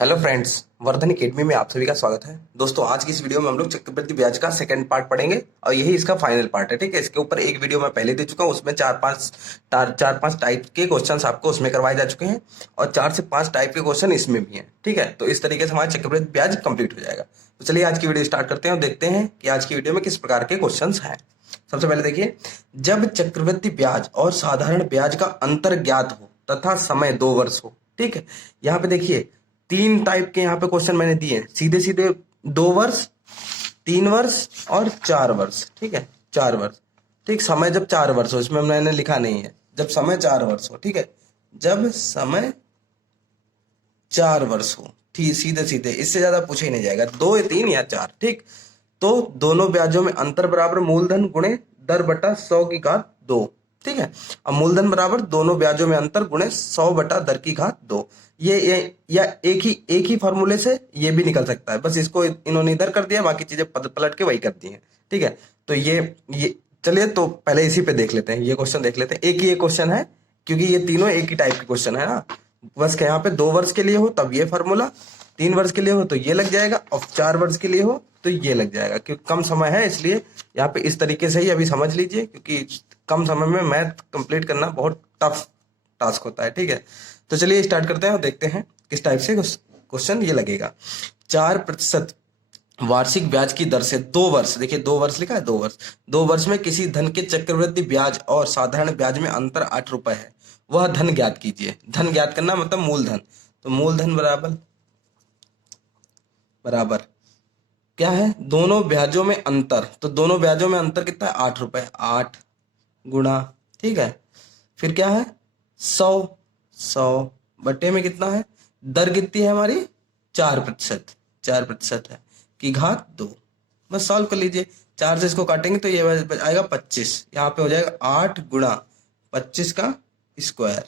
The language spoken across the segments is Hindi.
हेलो फ्रेंड्स, वर्धन एकेडमी में आप सभी का स्वागत है। दोस्तों, आज की इस वीडियो में हम लोग चक्रवृद्धि ब्याज का सेकंड पार्ट पढ़ेंगे और यही इसका फाइनल पार्ट है। ठीक है, इसके ऊपर एक वीडियो मैं पहले दे चुका हूँ, उसमें चार पांच टाइप के क्वेश्चंस आपको उसमें करवाए जा चुके हैं और 4 से 5 टाइप के क्वेश्चन इसमें भी हैं। ठीक है, तो इस तरीके से हमारा चक्रवृद्धि ब्याज कंप्लीट हो जाएगा। तो चलिए आज की वीडियो स्टार्ट करते हैं और देखते हैं कि आज की वीडियो में किस प्रकार के क्वेश्चन हैं। सबसे पहले देखिए, जब चक्रवृद्धि ब्याज और साधारण ब्याज का अंतर ज्ञात हो तथा समय 2 वर्ष हो। ठीक है, यहाँ पे देखिए 3 टाइप के यहाँ पे क्वेश्चन मैंने दिए हैं, सीधे सीधे 2 वर्ष, 3 वर्ष और 4 वर्ष। ठीक है, 4 वर्ष। ठीक, समय जब 4 वर्ष हो, इसमें मैंने लिखा नहीं है, जब समय 4 वर्ष हो। ठीक है, जब समय 4 वर्ष हो, ठीक, सीधे सीधे, इससे ज्यादा पूछे ही नहीं जाएगा, 2 या 3 या 4। ठीक, तो दोनों ब्याजों में अंतर बराबर मूलधन गुणे दर बटा 100 की घात 2। ठीक है, अब मूलधन बराबर दोनों ब्याजों में अंतर गुणे 100 बटा 10 की घात 2। ये या एक ही फॉर्मूले से ये भी निकल सकता है, बस इसको इन्होंने इधर कर दिया, बाकी चीजें पलट के वही कर दी हैं। ठीक है, तो ये चलिए, तो पहले इसी पे देख लेते हैं, ये क्वेश्चन देख लेते हैं। एक ही एक क्वेश्चन है, क्योंकि ये तीनों एक ही टाइप के क्वेश्चन है ना। बस यहाँ पे 2 वर्ष के लिए हो तब ये फॉर्मूला, 3 वर्ष के लिए हो तो ये लग जाएगा, और 4 वर्ष के लिए हो तो ये लग जाएगा। क्योंकि कम समय है इसलिए यहाँ पे इस तरीके से ही अभी समझ लीजिए, क्योंकि कम समय में मैथ कंप्लीट करना बहुत टफ टास्क होता है। ठीक है, तो चलिए स्टार्ट करते हैं और देखते हैं किस टाइप से क्वेश्चन ये लगेगा। 4% वार्षिक ब्याज की दर से 2 वर्ष, देखिए 2 वर्ष लिखा है, 2 वर्ष, 2 वर्ष में किसी धन के चक्रवृद्धि ब्याज और साधारण ब्याज में अंतर 8 रुपए है, वह धन ज्ञात कीजिए। धन ज्ञात करना मतलब मूलधन, तो मूलधन बराबर बराबर क्या है, दोनों ब्याजों में अंतर, तो दोनों ब्याजों में अंतर कितना है, 8 रुपए, 8 गुणा, ठीक है, फिर क्या है 100, 100 बटे में कितना है, दर कितनी है हमारी 4%, 4% है, की घात 2। बस सॉल्व कर लीजिए, 4 से इसको काटेंगे तो ये आएगा 25, यहाँ पे हो जाएगा 8 गुणा 25 का स्क्वायर,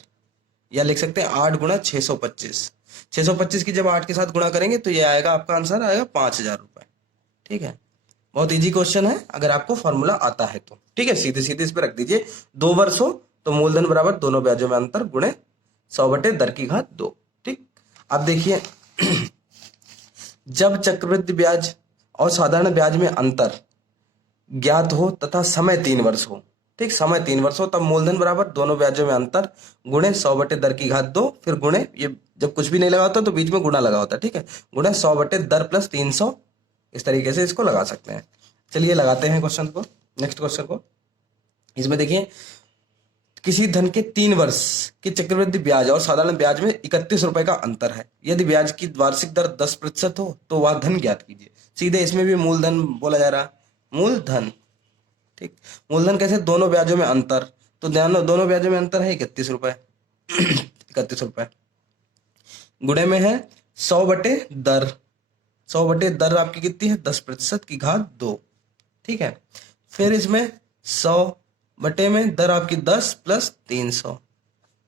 या लिख सकते हैं 8 गुणा 625। 625 की जब 8 के साथ गुणा करेंगे तो ये आएगा, आपका आंसर आएगा 5,000 रुपए। ठीक है, बहुत इजी क्वेश्चन है अगर आपको फॉर्मूला आता है तो। ठीक है, सीधे सीधे इस पे रख दीजिए, 2 वर्ष हो तो मूलधन बराबर दोनों ब्याजों में अंतर गुणे 100 बटे 10 की घात 2। ठीक, अब देखिए जब चक्रवृद्धि ब्याज और साधारण ब्याज में अंतर ज्ञात हो तथा समय 3 वर्ष हो। ठीक, समय 3 वर्ष हो तब मूलधन बराबर दोनों ब्याजों में अंतर गुणे 100 बटे 10 की घात 2, फिर गुणे, ये जब कुछ भी नहीं लगा होता तो बीच में गुणा लगा होता है। ठीक है, गुणे 100 बटे 10 + 300, इस तरीके से इसको लगा सकते हैं। चलिए लगाते हैं क्वेश्चन को, नेक्स्ट क्वेश्चन को। इसमें देखिए, किसी धन के 3 वर्ष के चक्रवृद्धि ब्याज और साधारण ब्याज में 31 रुपए का अंतर है। यदि ब्याज की वार्षिक दर 10% हो तो वह धन ज्ञात कीजिए। सीधे इसमें भी मूलधन बोला जा रहा, मूलधन। ठीक, मूलधन कैसे, दोनों ब्याजों में अंतर, तो दोनों ब्याजों में अंतर है 31 रुपए, 31 रुपए, गुणे में है 100 बटे 10, 100 बटे 10 आपकी कितनी है, 10%की घात 2। ठीक है, फिर इसमें 100 बटे में 10 आपकी 10 + 300।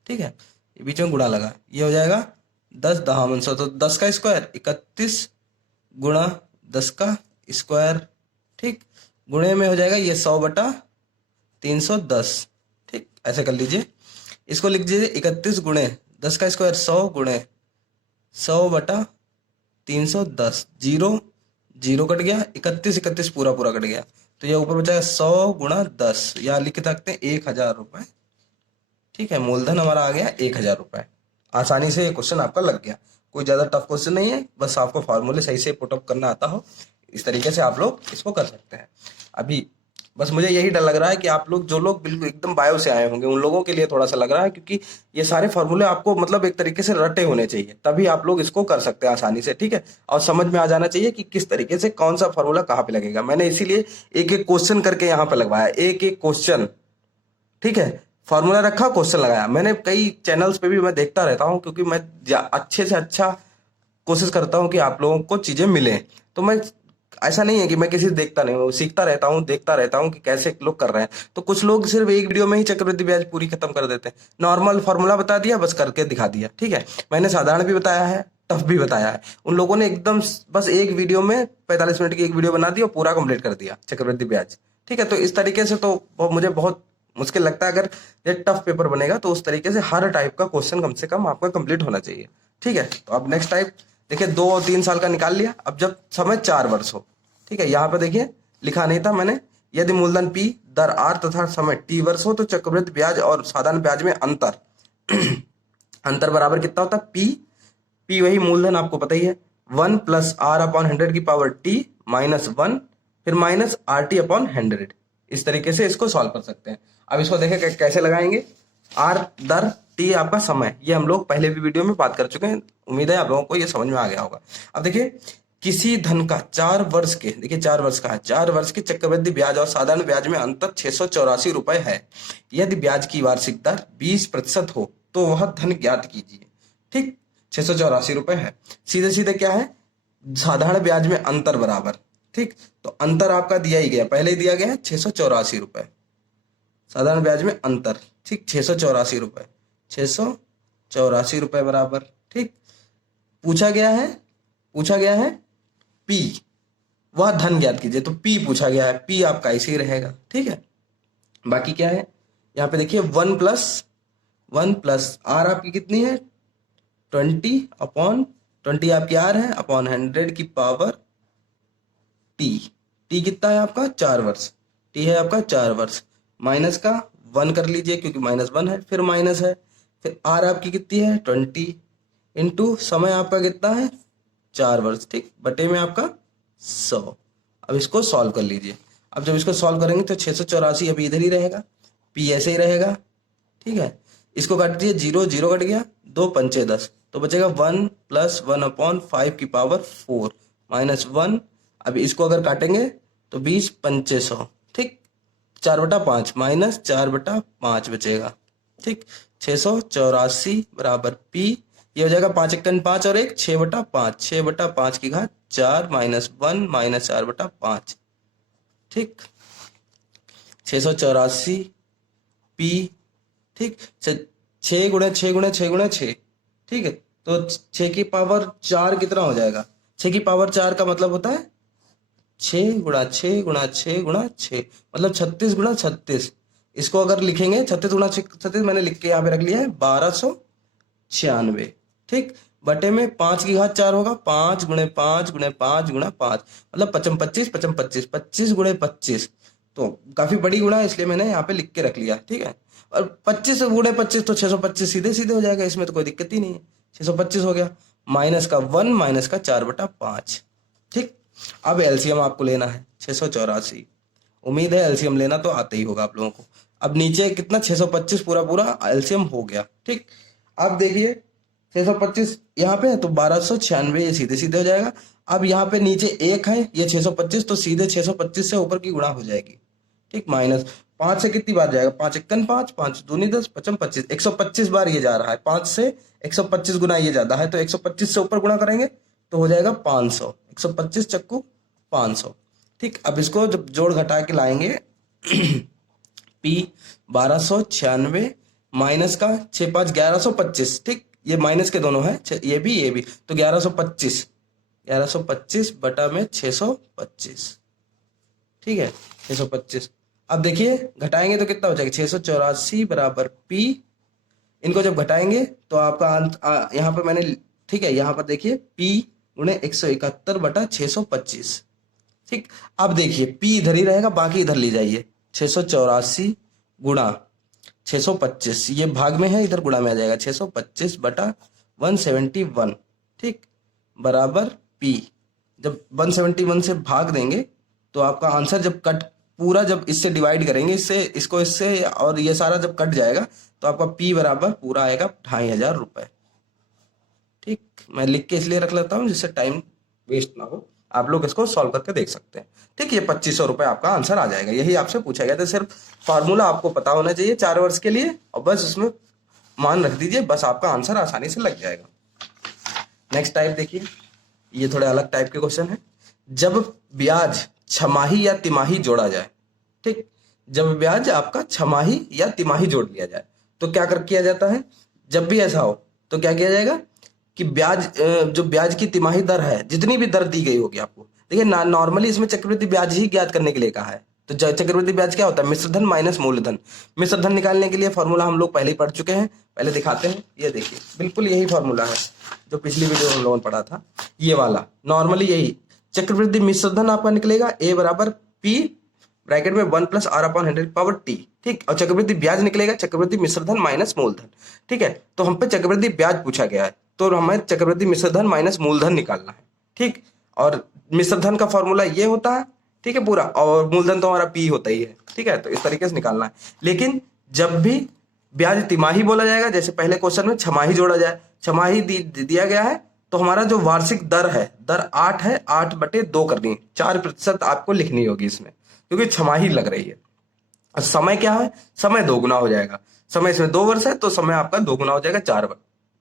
ठीक है, ये बीच में गुणा लगा, ये हो जाएगा 10×10 तो 10 का स्क्वायर, 31 गुणा 10 का स्क्वायर। ठीक, गुणे में हो जाएगा ये 100/310। ठीक, ऐसे कर लीजिए, इसको लिख दीजिए 31 गुणे 10 का स्क्वायर 100 गुणे 100/310, 0 0 कट गया, 31 31 पूरा पूरा कट गया, तो ये ऊपर बचा 100×10, या लिख सकते हैं 1,000 रुपए। ठीक है, मूलधन हमारा आ गया 1,000 रुपए। आसानी से ये क्वेश्चन आपका लग गया, कोई ज्यादा टफ क्वेश्चन नहीं है, बस आपको फॉर्मूले सही से पुटअप करना आता हो, इस तरीके से आप लोग इसको कर सकते हैं। अभी बस मुझे यही डर लग रहा है कि आप लोग, जो लोग बिल्कुल एकदम बायो से आए होंगे, उन लोगों के लिए थोड़ा सा लग रहा है, क्योंकि ये सारे फॉर्मूले आपको मतलब एक तरीके से रटे होने चाहिए, तभी आप लोग इसको कर सकते हैं आसानी से। ठीक है, और समझ में आ जाना चाहिए कि किस तरीके से कौन सा फॉर्मूला कहाँ पे लगेगा। मैंने इसीलिए एक एक क्वेश्चन करके यहाँ पे लगवाया, एक एक क्वेश्चन। ठीक है, फॉर्मूला रखा, क्वेश्चन लगाया। मैंने कई चैनल्स पे भी मैं देखता रहता हूँ, क्योंकि मैं अच्छे से अच्छा कोशिश करता हूँ कि आप लोगों को चीजें मिले। तो मैं, ऐसा नहीं है कि मैं किसी से देखता नहीं हूँ, सीखता रहता हूँ, देखता रहता हूँ कि कैसे लोग कर रहे हैं। तो कुछ लोग सिर्फ एक वीडियो में ही चक्रवृद्धि ब्याज पूरी खत्म कर देते हैं, नॉर्मल फॉर्मूला बता दिया, बस करके दिखा दिया। ठीक है, मैंने साधारण भी बताया है, टफ भी बताया है, उन लोगों ने एकदम बस एक वीडियो में 45 मिनट की एक वीडियो बना दी और पूरा कंप्लीट कर दिया चक्रवृद्धि ब्याज। ठीक है, तो इस तरीके से तो मुझे बहुत मुश्किल लगता है। अगर ये टफ पेपर बनेगा तो उस तरीके से हर टाइप का क्वेश्चन कम से कम आपका कंप्लीट होना चाहिए। ठीक है, तो अब नेक्स्ट टाइप देखिए 2 और 3 साल का निकाल लिया। अब जब समय 4 वर्ष हो, ठीक है, यहाँ पे देखिए लिखा नहीं था मैंने, यदि मूलधन P दर R तथा समय T वर्ष हो तो चक्रवृद्धि ब्याज और साधारण ब्याज में अंतर अंतर बराबर कितना होता है? P वही मूलधन आपको पता ही है, 1 प्लस R अपॉन 100 की पावर T माइनस 1 फिर माइनस RT अपॉन 100। इस तरीके से इसको सॉल्व कर सकते हैं। अब इसको देखें कैसे लगाएंगे। R दर T आपका समय, ये हम लोग पहले भी वीडियो में बात कर चुके हैं, उम्मीद है आप लोगों को ये समझ में आ गया होगा। अब देखिए किसी धन का 4 वर्ष के, देखिए 4 वर्ष का है, 4 वर्ष के चक्रवृद्धि ब्याज और साधारण ब्याज में अंतर 684 रुपए है। यदि ब्याज की वार्षिक दर 20% हो तो वह धन ज्ञात कीजिए। ठीक, 684 रुपए है। सीधे सीधे क्या है, साधारण ब्याज में अंतर बराबर, ठीक, तो अंतर आपका दिया ही गया, पहले ही दिया गया है 684 रुपए, साधारण ब्याज में अंतर, ठीक, 684 रुपए, 684 रुपए बराबर, ठीक। पूछा गया है P, वह धन ज्ञात कीजिए, तो P पूछा गया है, P आपका ऐसे ही रहेगा, ठीक है। बाकी क्या है, यहाँ पे देखिए 1 प्लस R आपकी कितनी है, 20 अपॉन 20 आपकी R है अपॉन 100 की पावर T कितना है आपका 4 वर्ष, T है आपका 4 वर्ष, माइनस का 1 कर लीजिए क्योंकि -1 है, फिर माइनस है, फिर R आपकी कितनी है 20 इंटू समय आपका कितना है 4 वर्ष, ठीक, बटे में आपका 100। अब इसको सॉल्व कर लीजिए। अब जब इसको सॉल्व करेंगे तो 684 अभी इधर ही रहेगा, P ऐसे ही रहेगा, ठीक है। इसको काट दीजिए, 0 0 कट गया, 2 पंचे 10, तो बचेगा 1 प्लस 1 अपॉन 5 की पावर 4 माइनस 1। अब इसको अगर काटेंगे तो 20 पंचे 100, ठीक, 4/5 माइनस 4/5 बचेगा, ठीक, 684 बराबर P, ये हो जाएगा 5 × 5 और 1 6/5, 6/5 की घात 4 माइनस 1 माइनस 4/5, ठीक, 684 P, ठीक, 6 गुणे 6 गुणे 6 गुणे 6, ठीक है, तो 6 की पावर 4 कितना हो जाएगा, 6 की पावर 4 का मतलब होता है 6 गुणा 6 गुणा 6 गुणा 6, मतलब 36 गुणा 36। इसको अगर लिखेंगे 36 गुणा 36 मैंने लिख के यहाँ पे रख लिया है 1296, ठीक, बटे में 5 की घात 4 होगा, 5 गुणे 5 गुणे 5 गुणा 5, मतलब 25 25 25 25 गुणे 25, तो काफी बड़ी गुणा है इसलिए मैंने यहाँ पे लिख के रख लिया, ठीक है। और 25 गुणे 25 तो 625 सीधे सीधे हो जाएगा, इसमें तो कोई दिक्कत ही नहीं है, 625 हो गया, माइनस का 1 माइनस का 4/5, ठीक। अब एलसीएम आपको लेना है 684, उम्मीद है एलसीएम लेना तो आते ही होगा आप लोगों को। अब नीचे कितना 625 पूरा पूरा एलसीएम हो गया, ठीक। अब देखिए 625 यहाँ पे है तो 1296, ये सीधे सीधे हो जाएगा। अब यहाँ पे नीचे 1 है, ये 625, तो सीधे 625 से ऊपर की गुणा हो जाएगी, ठीक, माइनस 5 से कितनी बार जाएगा, 5 × 5 5 दूनी 10 55 25, 125 बार ये जा रहा है, 5 से 125 गुना ये ज्यादा है, तो 125 से ऊपर गुणा करेंगे तो हो जाएगा 500, 125 चक्कू 500, ठीक। अब इसको जब जोड़ घटा के लाएंगे P 1296 माइनस का 6 5 1125, ठीक, ये माइनस के दोनों है, ये भी, तो 1125 बटा में 625, ठीक है, 625। अब देखिए घटाएंगे तो कितना हो जाएगा, 684 बराबर P, इनको जब घटाएंगे तो आपका यहाँ पर मैंने, ठीक है, यहाँ पर देखिए P गुणे 171 बटा 625, ठीक। अब देखिए P इधर ही रहेगा, बाकी इधर ले जाइए, 684 गुणा 625, ये भाग में है, इधर गुणा में आ जाएगा, 625 बटा 171, ठीक, बराबर P। जब 171 से भाग देंगे तो आपका आंसर जब कट पूरा, जब इससे डिवाइड करेंगे, इससे और ये सारा जब कट जाएगा तो आपका P बराबर पूरा आएगा 2500 रुपए, ठीक। मैं लिख के इसलिए रख लेता हूँ जिससे टाइम वेस्ट ना हो, आप लोग इसको सॉल्व करके देख सकते हैं, ठीक। ये 2500 रुपए आपका आंसर आ जाएगा, यही आपसे पूछा गया था, सिर्फ फार्मूला आपको पता होना चाहिए 4 वर्ष के लिए, और बस उसमें मान रख दीजिए, बस आपका आंसर आसानी से लग जाएगा। नेक्स्ट टाइप देखिए, ये थोड़े अलग टाइप के क्वेश्चन है। जब ब्याज छमाही या तिमाही जोड़ा जाए, ठीक, जब ब्याज आपका छमाही या तिमाही जोड़ लिया जाए तो क्या किया जाता है, जब भी ऐसा हो तो क्या किया जाएगा कि ब्याज, जो ब्याज की तिमाही दर है, जितनी भी दर दी गई होगी आपको, देखिए नॉर्मली इसमें चक्रवृद्धि ब्याज ही ज्ञात करने के लिए कहा है, तो चक्रवृद्धि ब्याज क्या होता है? मिश्र धन माइनस मूलधन। मिश्र धन निकालने के लिए फॉर्मूला हम लोग पहले ही पढ़ चुके हैं, पहले दिखाते हैं। ये देखिए बिल्कुल यही फॉर्मूला है जो पिछली वीडियो में हम लोगों ने पढ़ा था, ये वाला नॉर्मली यही। चक्रवृद्धि मिश्र धन आपका निकलेगा ए बराबर पी ब्रैकेट में 1 plus R upon 100 power T, ठीक। और चक्रवृद्धि ब्याज निकलेगा चक्रवृद्धि मिश्र धन माइनस मूलधन, ठीक है। तो हम पे चक्रवृद्धि ब्याज पूछा गया है, तो हमें चक्रवृद्धि मिश्र धन माइनस मूलधन निकालना है, ठीक। और मिश्र धन का फॉर्मूला ये होता है, ठीक है पूरा, और मूलधन तो हमारा पी होता ही है, ठीक है। तो इस तरीके से निकालना है। लेकिन जब भी ब्याज तिमाही बोला जाएगा, जैसे पहले क्वेश्चन में छमाही जोड़ा जाए, छमाही दिया गया है, तो हमारा जो वार्षिक दर है, दर 8 है, 8/2 करनी है, 4% आपको लिखनी होगी इसमें, क्योंकि छमाही लग रही है। और समय क्या है? समय 2 गुना हो जाएगा। समय इसमें 2 वर्ष है, तो समय आपका 2 गुना हो जाएगा,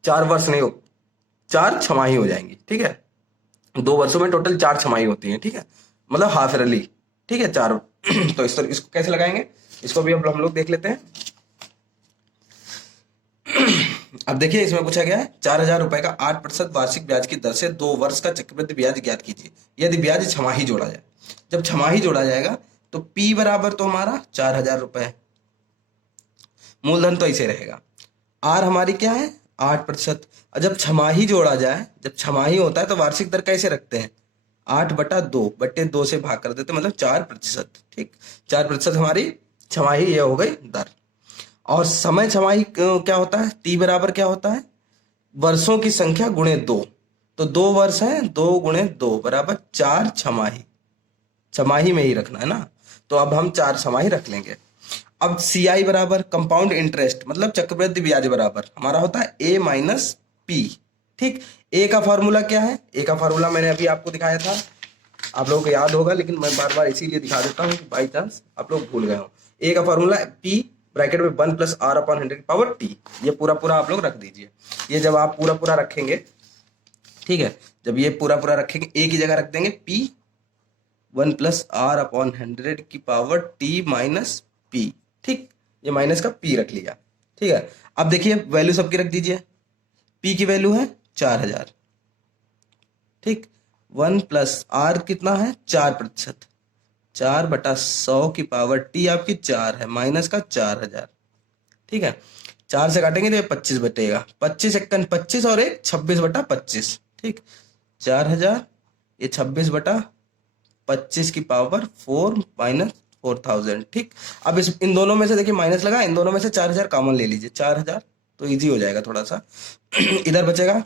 4 वर्ष नहीं हो, 4 छमाही हो जाएंगी, ठीक है। 2 वर्षों में टोटल 4 छमाही होती है, ठीक है, मतलब हाफ ईयरली, ठीक है, 4। तो इसको कैसे लगाएंगे, इसको भी अब हम लोग देख लेते हैं। अब देखिए इसमें पूछा गया है 4000 रुपए का 8% वार्षिक ब्याज की दर से 2 वर्ष का चक्रवृद्धि ब्याज ज्ञात कीजिए यदि ब्याज छमाही जोड़ा जाए। जब छमाही जोड़ा जाएगा तो P बराबर तो हमारा 4000 रुपए, मूलधन तो ऐसे रहेगा, R हमारी क्या है 8%। और जब छमाही जोड़ा जाए, जब छमाही होता है तो वार्षिक दर कैसे रखते हैं? 8/2 से भाग कर देते, मतलब 4%, ठीक। 4% हमारी छमाही ये हो गई दर। और समय छमाही क्या होता है? T बराबर क्या होता है? वर्षों की संख्या गुणे 2, तो 2 वर्ष है, 2 गुणे 2 बराबर 4 छमाही, छमाही में ही रखना है ना, तो अब हम 4 छमाही रख लेंगे। अब CI बराबर कंपाउंड इंटरेस्ट, मतलब चक्रवृद्धि ब्याज बराबर हमारा होता है A माइनस P, ठीक। A का फॉर्मूला क्या है? A का फॉर्मूला मैंने अभी आपको दिखाया था, आप लोगों को याद होगा, लेकिन मैं बार बार इसीलिए दिखा देता हूँ बाई चांस आप लोग भूल गए हो। A का फॉर्मूला P ब्रैकेट में 1 plus R upon 100 power T, ये पूरा पूरा आप लोग रख दीजिए। ये जब आप पूरा पूरा रखेंगे, ठीक है, जब ये पूरा पूरा रखेंगे, ए की जगह रख देंगे P 1 प्लस आर अपॉन 100 की पावर टी माइनस पी, ठीक। ये माइनस का P रख लिया, ठीक है। अब देखिए वैल्यू सबकी रख दीजिए। P की वैल्यू है 4000, ठीक। 1 प्लस आर कितना है? 4%, 4/100 की पावर T आपकी 4 है, माइनस का 4000, ठीक है। 4 से काटेंगे तो ये 25 बटेगा, 25 एकन 25 और एक 26/25, ठीक। 4000 ये 26/25 की पावर 4 माइनस 4000, ठीक। अब इन दोनों में से देखिए माइनस लगा, इन दोनों में से 4000 कॉमन ले लीजिए, 4000 तो इजी हो जाएगा थोड़ा सा। इधर बचेगा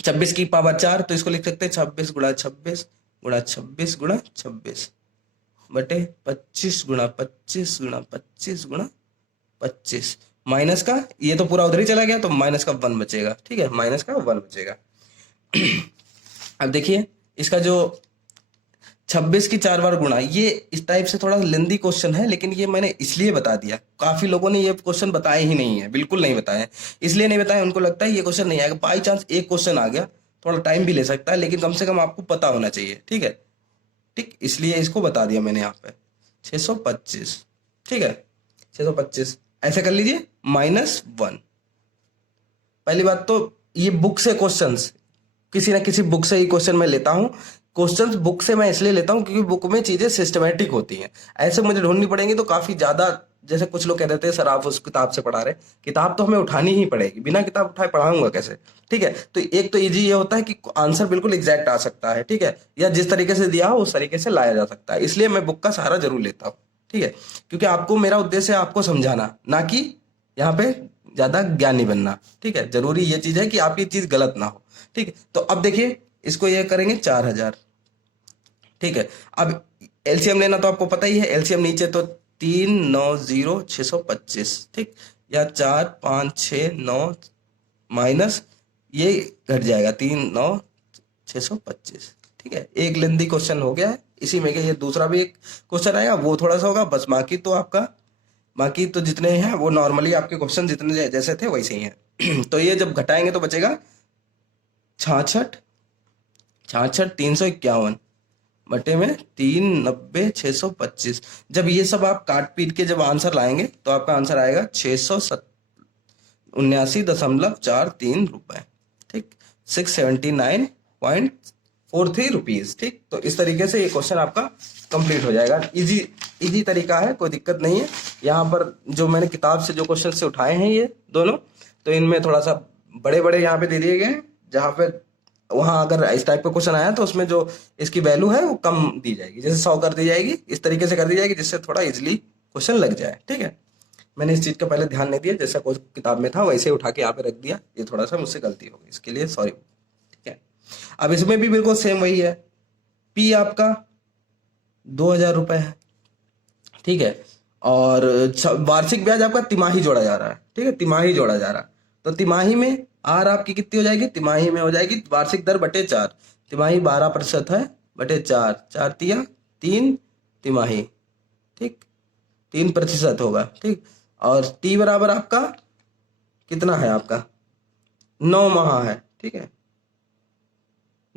26 की पावर 4, तो इसको लिख सकते हैं 26 गुणा 26 गुणा 26 गुणा 26 बटे 25 गुणा 25 गुणा 25 गुणा 25, माइनस का ये तो पूरा उधर ही चला गया, तो माइनस का 1 बचेगा, ठीक है, माइनस का 1 बचेगा। अब देखिए इसका जो 26 की 4 बार गुणा, ये इस टाइप से थोड़ा लेंदी क्वेश्चन है, लेकिन ये मैंने इसलिए बता दिया, काफी लोगों ने ये क्वेश्चन बताए ही नहीं है, बिल्कुल नहीं बताए, इसलिए नहीं बताया, उनको लगता है ये क्वेश्चन नहीं आएगा, बाई चांस एक क्वेश्चन आ गया, थोड़ा टाइम भी ले सकता है, लेकिन कम से कम आपको पता होना चाहिए, ठीक है, ठीक, इसलिए इसको बता दिया मैंने यहाँ पे 625, ठीक है, 625 ऐसे कर लीजिए, -1। पहली बात तो ये बुक से क्वेश्चंस, किसी ना किसी बुक से ही क्वेश्चन मैं लेता हूँ, क्वेश्चंस बुक से मैं इसलिए लेता हूँ क्योंकि बुक में चीजें सिस्टमेटिक होती हैं, ऐसे मुझे ढूंढनी पड़ेंगी तो काफी ज्यादा, जैसे कुछ लोग कह देते हैं सर आप उस किताब से पढ़ा रहे, किताब तो हमें उठानी ही पड़ेगी, बिना किताब उठाए पढ़ाऊंगा कैसे, ठीक है। तो एक तो इजी ये होता है कि आंसर बिल्कुल एग्जैक्ट आ सकता है, ठीक है, या जिस तरीके से दिया हो उस तरीके से लाया जा सकता है, इसलिए मैं बुक का सहारा जरूर लेता हूँ, ठीक है, क्योंकि आपको, मेरा उद्देश्य है आपको समझाना, ना कि यहाँ पे ज्यादा ज्ञानी बनना, ठीक है। जरूरी ये चीज है कि आपकी चीज गलत ना हो, ठीक है। तो अब देखिए इसको ये करेंगे 4000, ठीक है। अब एलसीएम लेना तो आपको पता ही है, एलसीएम नीचे तो 3 9 0 625, ठीक, या 4 5 6 9 माइनस ये घट जाएगा 3 9 625, ठीक है। एक लेंदी क्वेश्चन हो गया है, इसी में ये दूसरा भी एक क्वेश्चन आएगा, वो थोड़ा सा होगा बस, बाकी तो जितने हैं वो नॉर्मली आपके क्वेश्चन जितने जैसे थे वैसे ही हैं। तो ये जब घटाएंगे तो बचेगा 66 351 बटे में 390 625। जब ये सब आप काट पीट के जब आंसर लाएंगे तो आपका आंसर आएगा 679.43 रुपए, ठीक, 679.43 रुपीज, ठीक। तो इस तरीके से ये क्वेश्चन आपका कंप्लीट हो जाएगा, इजी इजी तरीका है, कोई दिक्कत नहीं है। यहाँ पर जो मैंने किताब से जो क्वेश्चन से उठाए हैं ये दोनों, तो इनमें थोड़ा सा बड़े बड़े यहाँ पे दे दिए गए हैं, जहाँ पे वहाँ अगर इस टाइप का क्वेश्चन आया तो उसमें जो इसकी वैल्यू है वो कम दी जाएगी, जैसे 100 कर दी जाएगी, इस तरीके से कर दी जाएगी जिससे थोड़ा इजिली क्वेश्चन लग जाए। ठीक है, मैंने इस चीज का पहले ध्यान नहीं दिया, जैसा कोई किताब में था वैसे उठा के यहाँ पे रख दिया, ये थोड़ा सा मुझसे गलती हो गई, इसके लिए सॉरी। ठीक है, अब इसमें भी बिल्कुल सेम वही है, पी आपका 2000 रुपए है। ठीक है, और वार्षिक ब्याज आपका तिमाही जोड़ा जा रहा है। ठीक है, तिमाही जोड़ा जा रहा है, तो तिमाही में आर आपकी कितनी हो जाएगी, तिमाही में हो जाएगी वार्षिक दर बटे 4, तिमाही 12% है बटे 4, 4 तिया 3 तिमाही। ठीक, 3% होगा। ठीक, और टी बराबर आपका कितना है, आपका 9 माह है। ठीक है,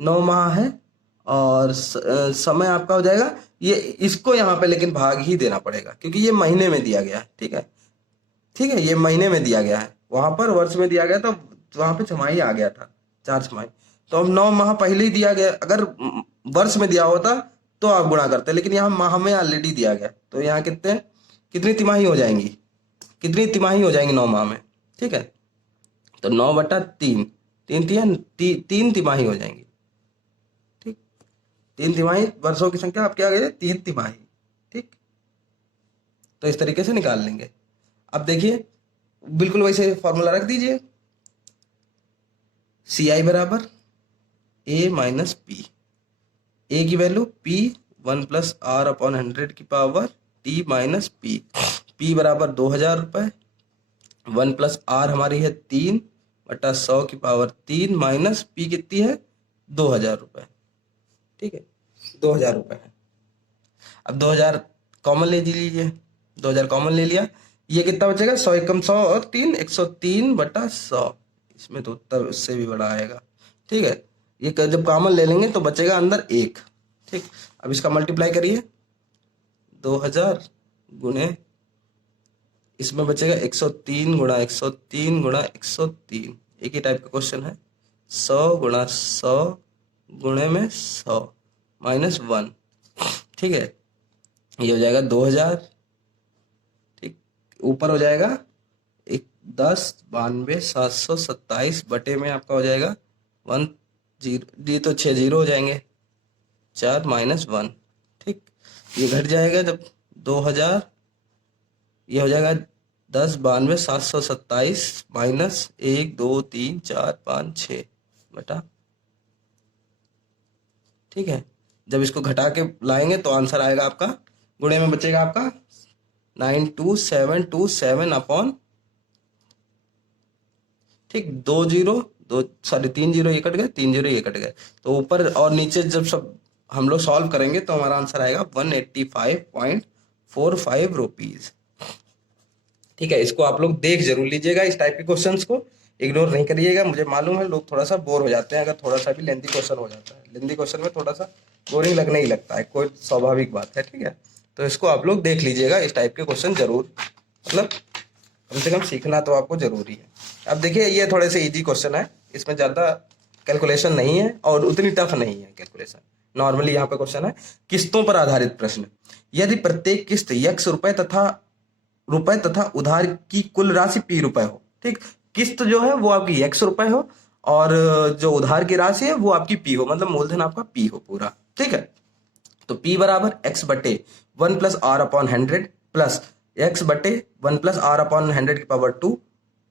9 माह है, और समय आपका हो जाएगा ये, इसको यहाँ पे लेकिन भाग ही देना पड़ेगा क्योंकि ये महीने में दिया गया है। ठीक है, ठीक है, ये महीने में दिया गया है, वहां पर वर्ष में दिया गया तो वहां पे छमाही आ गया था, 4 छमाही। तो अब 9 माह पहले ही दिया गया, अगर वर्ष में दिया होता तो आप गुणा करते, लेकिन यहाँ माह में ऑलरेडी दिया गया, तो यहाँ कितनी तिमाही हो जाएंगी, कितनी तिमाही हो जाएंगी 9 माह में। ठीक है, तो 9/3, 3 तिमाही हो जाएंगी। ठीक, 3 तिमाही, वर्षों की संख्या आपके आ गई 3 तिमाही। ठीक, तो इस तरीके से निकाल लेंगे। अब देखिए बिल्कुल वैसे फॉर्मूला रख दीजिए, सी आई बराबर ए माइनस पी, ए की वैल्यू पी 1+r/100 की power T minus P, P बराबर 2000 रुपये, 1+r हमारी है 3/100 की पावर 3 माइनस पी कितनी है 2000 रुपये। ठीक है, 2000 रुपये है। अब 2000 कॉमन ले लीजिए, 2000 कॉमन ले लिया, ये कितना बचेगा, 100 एकम 100 और 3 103/100, इसमें तो उत्तर उससे भी बड़ा आएगा। ठीक है, ये जब कॉमन ले लेंगे तो बचेगा अंदर 1। ठीक, अब इसका मल्टीप्लाई करिए, 2000 गुणे इसमें बचेगा 103 गुणा 103 गुणा 103, एक ही टाइप का क्वेश्चन है, 100 गुणा 100 गुणे में 100 माइनस 1। ठीक है, ये हो जाएगा 2000। ठीक, ऊपर हो जाएगा 10 92 727 बटे में आपका हो जाएगा 1 0, ये तो 6 0 हो जाएंगे, 4 माइनस 1। ठीक, ये घट जाएगा जब 2000, ये हो जाएगा 10 92 727 माइनस 1 2 3 4 5 6 बटा। ठीक है, जब इसको घटा के लाएंगे तो आंसर आएगा आपका, गुणे में बचेगा आपका 92727 अपॉन, ठीक, 2 0 2 सॉरी 3 0 ये कट गए, 3 0 ये कट गए, तो ऊपर और नीचे जब सब हम लोग सॉल्व करेंगे तो हमारा आंसर आएगा 185.45 रुपीज। ठीक है, इसको आप लोग देख जरूर लीजिएगा, इस टाइप के क्वेश्चंस को इग्नोर नहीं करिएगा। मुझे मालूम है लोग थोड़ा सा बोर हो जाते हैं अगर थोड़ा सा भी लेंथी क्वेश्चन हो जाता है, लेंथी क्वेश्चन में थोड़ा सा बोरिंग लगने ही लगता है, कोई स्वाभाविक बात है। ठीक है, तो इसको आप लोग देख लीजिएगा, इस टाइप के क्वेश्चन जरूर, मतलब कम से कम सीखना तो आपको जरूरी है। अब देखिए ये थोड़े से इजी क्वेश्चन है, इसमें ज़्यादा कैलकुलेशन नहीं है और उतनी टफ नहीं है कैलकुलेशन, नॉर्मली यहाँ पे क्वेश्चन है किस्तों पर आधारित प्रश्न। यदि प्रत्येक किस्त x रुपए तथा उधार की कुल राशि p रुपए हो। ठीक, किस्त जो है वो आपकी x रुपए हो और जो उधार की राशि है वो आपकी p हो, मतलब मूलधन आपका p हो पूरा। ठीक है, तो p बराबर x बटे 1+r/100 प्लस x बटे 1+r/100 की पावर 2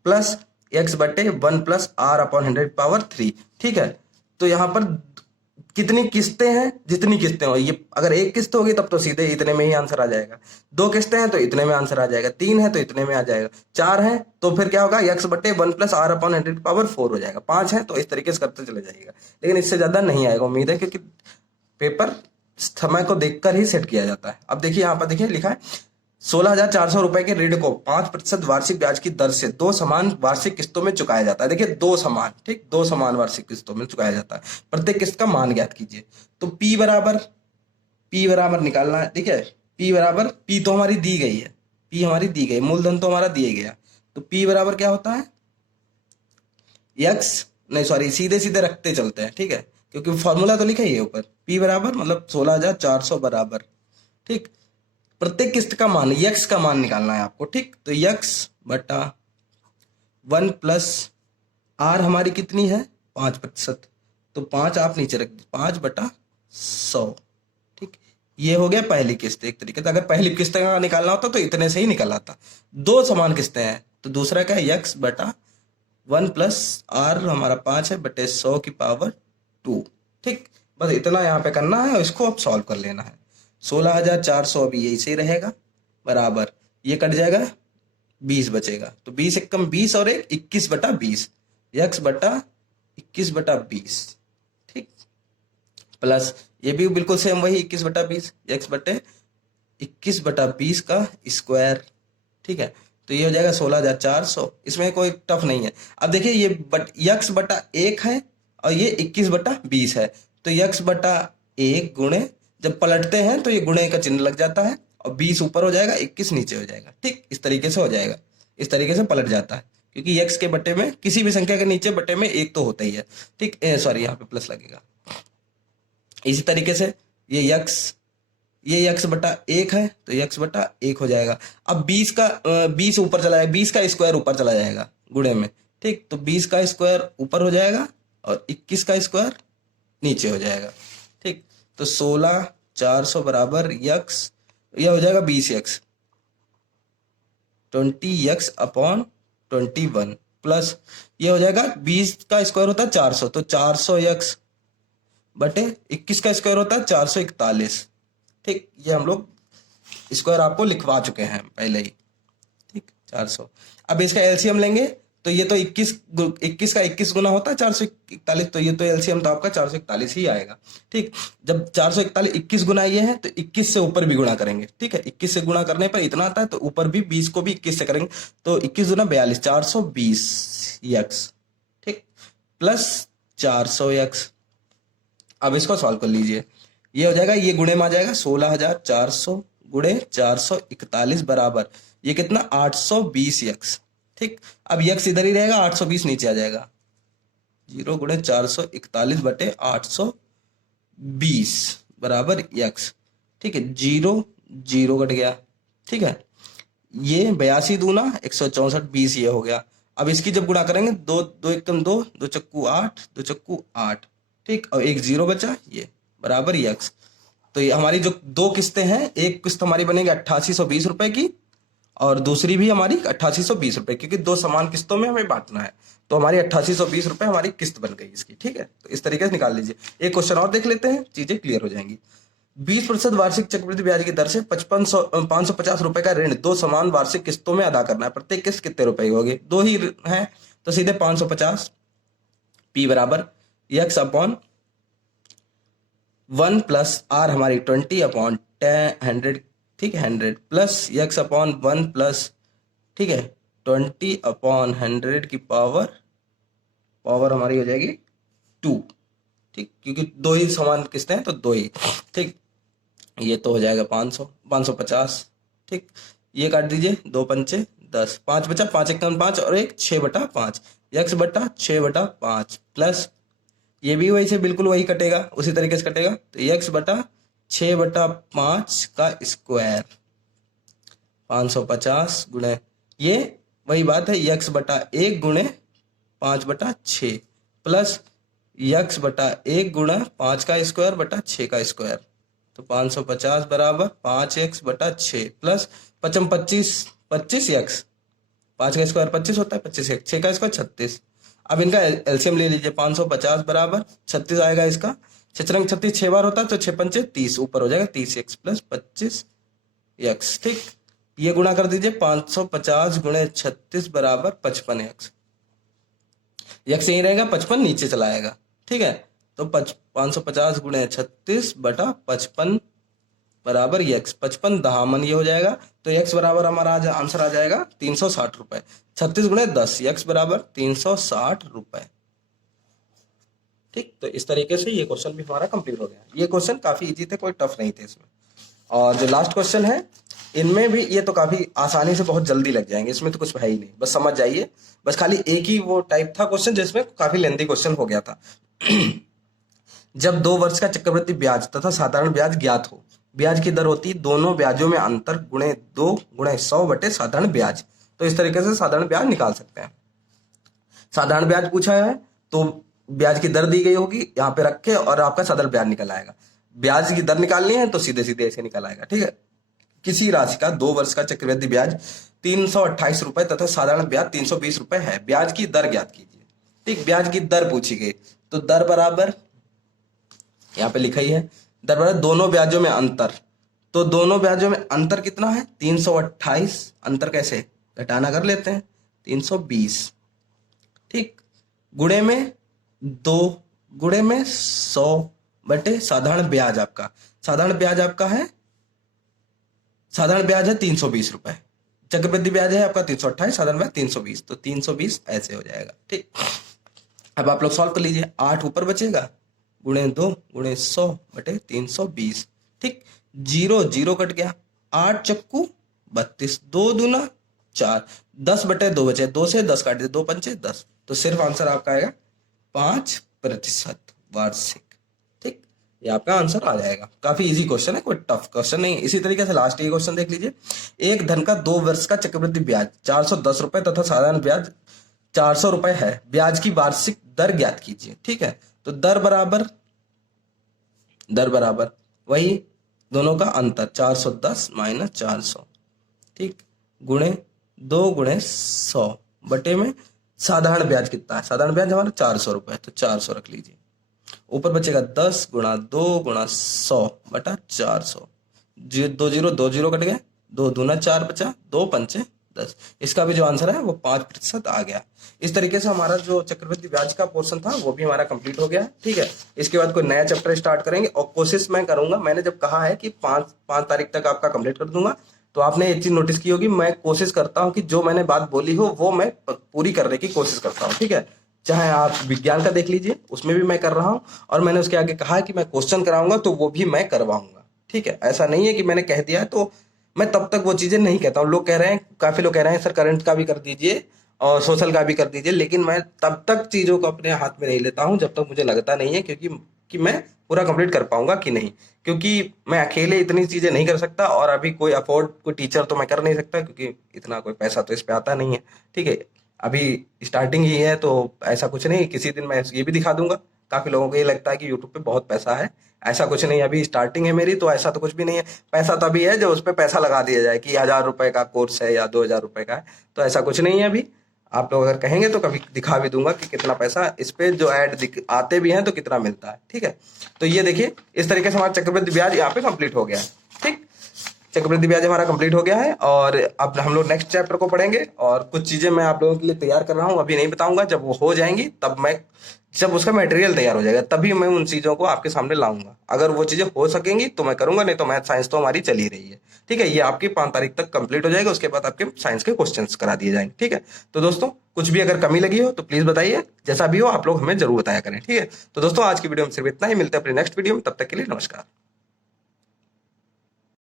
प्लस x बटे 1+r/100 की पावर 3। ठीक है, तो यहाँ पर कितनी किस्तें हैं, जितनी किस्तें हो, ये अगर एक किस्त होगी तब तो सीधे इतने में ही आंसर आ जाएगा, 2 किस्तें हैं तो इतने में आंसर आ जाएगा, 3 है तो इतने में आ जाएगा, 4 है तो फिर क्या होगा x बटे 1+r/100 की पावर 4 हो जाएगा, 5 है तो इस तरीके से करते चले जाइएगा, लेकिन इससे ज्यादा नहीं आएगा उम्मीद है, क्योंकि पेपर समय को देखकर ही सेट किया जाता है। अब देखिए यहाँ पर देखिए लिखा है 16,400 रुपए के ऋण को 5% वार्षिक ब्याज की दर से 2 समान वार्षिक किस्तों में चुकाया जाता है। देखिए 2 समान, ठीक, 2 समान वार्षिक किस्तों में चुकाया जाता है, प्रत्येक किस्त का मान ज्ञात कीजिए। तो P बराबर निकालना है। ठीक है, P बराबर, P तो हमारी दी गई है, P हमारी दी गई, मूलधन तो हमारा दिया गया, तो P बराबर क्या होता है x, नहीं सॉरी सीधे सीधे रखते चलते हैं। ठीक है, क्योंकि फॉर्मूला तो लिखा ही है ऊपर, P बराबर मतलब 16,400 बराबर, ठीक, प्रत्येक किस्त का मान, यक्स का मान निकालना है आपको, ठीक। तो यक्स बटा 1 प्लस आर हमारी कितनी है 5%, तो 5 आप नीचे रख दीजिए, 5/100, ठीक। ये हो गया पहली किस्त। एक तरीके से अगर पहली किस्त का निकालना होता तो इतने से ही निकल आता। दो समान किस्तें हैं तो दूसरा क्या है, यक्स बटा 1 प्लस आर हमारा 5 है बटे 100 की पावर 2, ठीक। बस इतना यहाँ पे करना है और इसको अब सॉल्व कर लेना है। 16,400 अभी यही सही रहेगा, बराबर ये कट जाएगा, 20 बचेगा, तो 20 एकम 20 और एक 21/20, यक्स बटा 21/20, ठीक। प्लस ये भी बिल्कुल सेम वही 21/20, यक्स बटे 21/20 का स्क्वायर, ठीक है। तो ये हो जाएगा 16,400, इसमें कोई टफ नहीं है। अब देखिए ये यक्स बटा 1 है और ये 21/20 है, तो यक्स बटा 1 गुणे, जब पलटते हैं तो ये गुणे का चिन्ह लग जाता है और 20 ऊपर हो जाएगा, 21 नीचे हो जाएगा, ठीक। इस तरीके से हो जाएगा, इस तरीके से पलट जाता है, क्योंकि यक्स के बटे में किसी भी संख्या के नीचे बटे में 1 तो होता ही है, ठीक। सॉरी यहाँ पे प्लस लगेगा। इसी तरीके से ये यक्स बटा 1 है तो यक्स बटा 1 हो जाएगा। अब 20 ऊपर चला जाएगा, 20 का स्क्वायर ऊपर चला जाएगा गुणे में, ठीक। तो 20 का स्क्वायर ऊपर हो जाएगा और 21 का स्क्वायर नीचे हो जाएगा, ठीक। तो 16,400 बराबर यक्स, यह हो जाएगा 20x, 20x अपॉन 21 प्लस ये हो जाएगा 20 का स्क्वायर होता है 400, तो 400x बटे 21 का स्क्वायर होता है 441, ठीक। ये हम लोग स्क्वायर आपको लिखवा चुके हैं पहले ही, ठीक। 400। अब इसका एलसीएम लेंगे तो ये तो 21 का 21 गुना होता है 441, तो ये तो एलसीएम तो आपका 441 ही आएगा, ठीक। जब 441 21 गुना ये है तो 21 से ऊपर भी गुणा करेंगे, ठीक है। 21 से गुणा करने पर इतना आता है तो ऊपर भी 20 को भी 21 से करेंगे, तो 21 गुना 42, 420 यक्स, ठीक, प्लस 400 यक्स। अब इसको सॉल्व कर लीजिए, ये हो जाएगा, ये गुणे में आ जाएगा 16,400 गुणे 441 बराबर ये कितना 820 यक्स, ठीक। अब यक्स इधर ही रहेगा, 820 नीचे आ जाएगा, 0 गुणे 441 बटे 820 बराबर यक्स, ठीक है। 0 कट गया, ठीक है। ये 82 दूना 164, 20 ये हो गया। अब इसकी जब गुणा करेंगे, 2 2 एकम 2, 2 चक्कू 8, 2 चक्कू 8, ठीक। और एक 0 बचा, ये बराबर यक्स। तो ये हमारी जो दो किस्तें हैं, एक किस्त हमारी बनेगी 8820 रुपए की और दूसरी भी हमारी 8820 रुपए, क्योंकि दो समान किस्तों में हमें बांटना है, तो हमारी 8820 रुपए हमारी किस्त बन गई इसकी, ठीक है। तो इस तरीके से निकाल लीजिए। एक क्वेश्चन और देख लेते हैं, चीजें क्लियर हो जाएंगी। 20% वार्षिक चक्रवृद्धि ब्याज की दर से 550 रुपए का ऋण दो समान वार्षिक किस्तों में अदा करना है। प्रत्येक किस्त कितने रुपए की होगी, 2 ही है, तो सीधे 550 P बराबर यक्स अपॉन 1 प्लस आर हमारी 20 अपॉन 100, ठीक है, 100 प्लस यक्स अपॉन 1 प्लस, ठीक है, 20 अपॉन 100 की पावर हमारी हो जाएगी 2, ठीक, क्योंकि 2 ही समान किस्तें हैं तो 2 ही, ठीक। ये तो हो जाएगा 550, ठीक। ये काट दीजिए, 2 पंचे 10, 5 बचा, 5 एकम 5 और एक 6/5 यक्स बटा 6/5 प्लस ये भी वही से बिल्कुल वही कटेगा, उसी तरीके से कटेगा, तो यक्स बटा 6/5 का स्क्वायर 550 गुणे ये वही बात है, यक्स बटा 1 गुणे 5/6 प्लस यक्स बटा 1 गुणा 5 का स्क्वायर बटा 6 का स्क्वायर, तो 550 बराबर 5x बटा 6 प्लस 25 यक्स, 5 का स्क्वायर 25 होता है, 25 x, 6 का स्क्वायर 36। अब इनका एलसीएम ले लीजिए, 550 बराबर 36 आएगा इसका, 6 36 6 बार होता है तो 6 पंचे 30 ऊपर हो जाएगा 30x प्लस 25x, ठीक। ये गुणा कर दीजिए, 550 गुणे 36 बराबर 55x, यक्स यही रहेगा, 55 नीचे चला आएगा, ठीक है। तो 550 गुणे 36 बटा 55 बराबर यक्स, 55 दहामन ये हो जाएगा, तो यक्स बराबर हमारा आंसर आ जाएगा 360 रुपए। 36 गुणे 10 यक्स बराबर 360 रुपए, ठीक। तो इस तरीके से ये क्वेश्चन भी हमारा कंप्लीट हो गया। ये क्वेश्चन काफी इजी थे, कोई टफ नहीं थे इसमें। और जो लास्ट क्वेश्चन है इनमें भी ये तो काफी आसानी से बहुत जल्दी लग जाएंगे, इसमें तो कुछ है ही नहीं, बस समझ जाइए। बस खाली एक ही वो टाइप था क्वेश्चन जिसमें काफी लेंथी क्वेश्चन हो गया था। जब 2 वर्ष का चक्रवृद्धि ब्याज तथा साधारण ब्याज ज्ञात हो ब्याज की दर होती है दोनों ब्याजों में अंतर गुणे 2 गुणे 100 बटे साधारण ब्याज। तो इस तरीके से साधारण ब्याज निकाल सकते हैं। साधारण ब्याज पूछा है तो ब्याज की दर दी गई होगी, यहाँ पे रख के और आपका साधारण ब्याज निकल आएगा। ब्याज की दर निकालनी है तो सीधे सीधे ऐसे निकल आएगा। ठीक है, किसी राशि का 2 वर्ष का चक्रवृद्धि ब्याज 328 रुपए तथा साधारण ब्याज 320 रुपए है। ब्याज की दर ज्ञात कीजिए। ठीक, ब्याज की दर पूछी गई तो दर बराबर यहाँ पे लिखा ही है, दर बराबर दोनों ब्याजों में अंतर। तो दोनों ब्याजों में अंतर कितना है? 328। अंतर कैसे घटाना कर लेते हैं, 320। ठीक, गुणे में 2 गुणे में 100 बटे साधारण ब्याज आपका, साधारण ब्याज आपका है, साधारण ब्याज है 320 रुपए, चक्रवृद्धि ब्याज है आपका 328, साधारण ब्याज 320, तो 320 ऐसे हो जाएगा। ठीक, अब आप लोग सॉल्व कर लीजिए। 8 ऊपर बचेगा, गुणे 2 गुणे 100 बटे 320। ठीक, 0 0 कट गया, 8 चक्कू 32, 2 दूना 4, 10 बटे 2 बचे, 2 से 10 काट दिए, 2 पंचे 10, तो सिर्फ आंसर आपका आएगा 5% वार्षिक। ठीक, ये आपका आंसर आ जाएगा। काफी इजी क्वेश्चन है, कोई टफ क्वेश्चन नहीं। इसी तरीके से लास्ट ये क्वेश्चन देख लीजिए। एक धन का 2 वर्ष का चक्रवृद्धि ब्याज 410 रुपए तथा साधारण ब्याज 400 रुपए है। ब्याज की वार्षिक दर ज्ञात कीजिए। ठीक है, तो दर बराबर वही दोनों का अंतर 410 माइनस 400। ठीक, गुणे 2 गुणे 100 बटे में साधारण ब्याज कितना है? साधारण ब्याज हमारा 400 रुपए, तो 400 रख लीजिए। ऊपर बचेगा 10 गुणा 2 गुणा 100 बटा 400। 2 जीरो कट गए, 2 दूना 4 बचा, 2 पंचे 10। इसका भी जो आंसर है वो 5% आ गया। इस तरीके से हमारा जो चक्रवृद्धि ब्याज का पोर्शन था वो भी हमारा कंप्लीट हो गया है। ठीक है, इसके बाद कोई नया चैप्टर स्टार्ट करेंगे और कोशिश मैं करूंगा, मैंने जब कहा है कि 5 तारीख तक आपका कंप्लीट कर दूंगा, तो आपने एक चीज नोटिस की होगी, मैं कोशिश करता हूं कि जो मैंने बात बोली हो वो मैं पूरी करने की कोशिश करता हूं। ठीक है, चाहे आप विज्ञान का देख लीजिए, उसमें भी मैं कर रहा हूं, और मैंने उसके आगे कहा है कि मैं क्वेश्चन कराऊंगा तो वो भी मैं करवाऊंगा। ठीक है, ऐसा नहीं है कि मैंने कह दिया तो मैं तब तक वो चीजें नहीं कहता हूँ। लोग कह रहे हैं, काफी लोग कह रहे हैं सर करंट का भी कर दीजिए और सोशल का भी कर दीजिए, लेकिन मैं तब तक चीजों को अपने हाथ में नहीं लेता हूँ जब तक मुझे लगता नहीं है कि मैं पूरा कंप्लीट कर पाऊंगा कि नहीं, क्योंकि मैं अकेले इतनी चीजें नहीं कर सकता, और अभी कोई टीचर तो मैं कर नहीं सकता, क्योंकि इतना कोई पैसा तो इस पे आता नहीं है। ठीक है, अभी स्टार्टिंग ही है, तो ऐसा कुछ नहीं, किसी दिन मैं ये भी दिखा दूंगा। काफी लोगों को ये लगता है कि यूट्यूब पे बहुत पैसा है, ऐसा कुछ नहीं है, अभी स्टार्टिंग है मेरी, तो ऐसा तो कुछ भी नहीं है। पैसा तभी है जब उस पर पैसा लगा दिया जाए कि 1000 रुपए का कोर्स है या 2000 रुपए का है, तो ऐसा कुछ नहीं है अभी। आप लोग अगर कहेंगे तो कभी दिखा भी दूंगा कि कितना पैसा इस पे जो ऐड आते भी हैं तो कितना मिलता है। ठीक है, तो ये देखिए, इस तरीके से हमारा चक्रवृद्धि ब्याज यहाँ पे कंप्लीट हो गया है। ठीक, चक्रवृद्धि ब्याज हमारा कंप्लीट हो गया है, और अब हम लोग नेक्स्ट चैप्टर को पढ़ेंगे, और कुछ चीजें मैं आप लोगों के लिए तैयार कर रहा हूँ, अभी नहीं बताऊंगा, जब वो हो जाएंगी जब उसका मटेरियल तैयार हो जाएगा तभी मैं उन चीजों को आपके सामने लाऊंगा। अगर वो चीजें हो सकेंगी तो मैं करूंगा, नहीं तो मैथ साइंस तो हमारी चल ही रही है। ठीक है, ये आपकी 5 तारीख तक कंप्लीट हो जाएगा, उसके बाद आपके साइंस के क्वेश्चंस करा दिए जाएंगे। ठीक है, तो दोस्तों कुछ भी अगर कमी लगी हो तो प्लीज बताइए, जैसा भी हो आप लोग हमें जरूर बताया करें। ठीक है, तो दोस्तों आज की वीडियो में सिर्फ इतना ही, मिलते हैं अपने नेक्स्ट वीडियो में, तब तक के लिए नमस्कार।